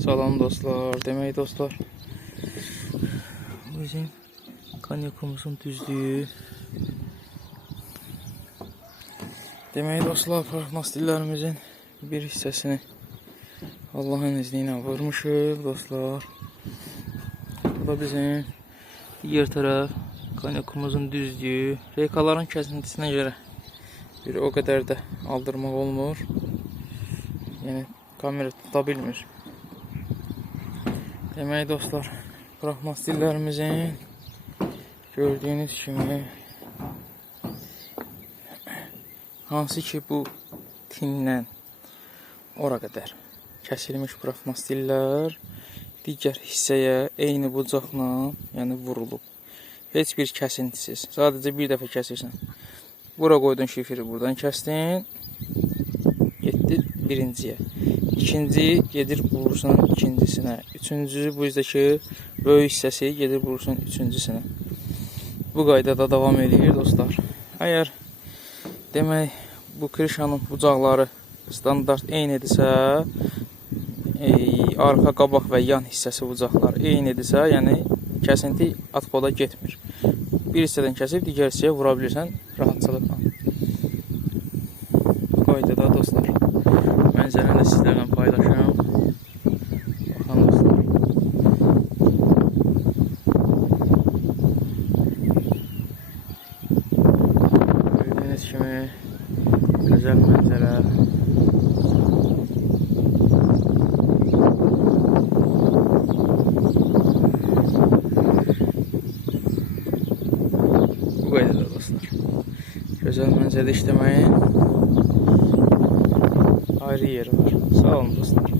Salam dostlar. Demək dostlar, bizim konyakumuzun düzlüyü. Demək dostlar, parafmastillərimizin bir hissəsini Allahın izni ilə vurmuşuq dostlar. Bu da bizim diğer tərəf konyakumuzun düzlüyü. Reykaların kəsintisinə görə bir o qədər də aldırmaq olmur. Yəni kamera tuta bilmir. Demək dostlar, parafmastillərimizin gördüyünüz kimi hansı ki bu tindən ora qədər kəsilmiş parafmastillər digər hissəyə eyni bucaqla, yəni vurulub. Heç bir kəsintisiz. Sadəcə bir dəfə kəsirsən. Bura qoydun şifiri, buradan kəsdin. Getdi birinciyə. İkinci gedir vurursan ikincisinə. Üçüncü bu yüzdəki böyük hissəsi gedir vurursan üçüncüsünə. Bu qaydada davam edir dostlar. Əgər demək bu krişanın bucaqları standart eynidirsə, arxa, qabaq və yan hissəsi bucaqları eynidirsə, yəni kəsinti atpoda getmir. Bir hissədən kəsib digər hissəyə vura bilirsən rahatçılıqla. Bu qaydada dostlar. Mənzərəni də sizlərlə paylaşıram. Baxın dostlar. Gördüyünüz kimi gözəl mənzərə. Bu qaydada dostlar. Gözəl mənzərədə işləməyin ayrı yeri var. Sağ olun dostlar.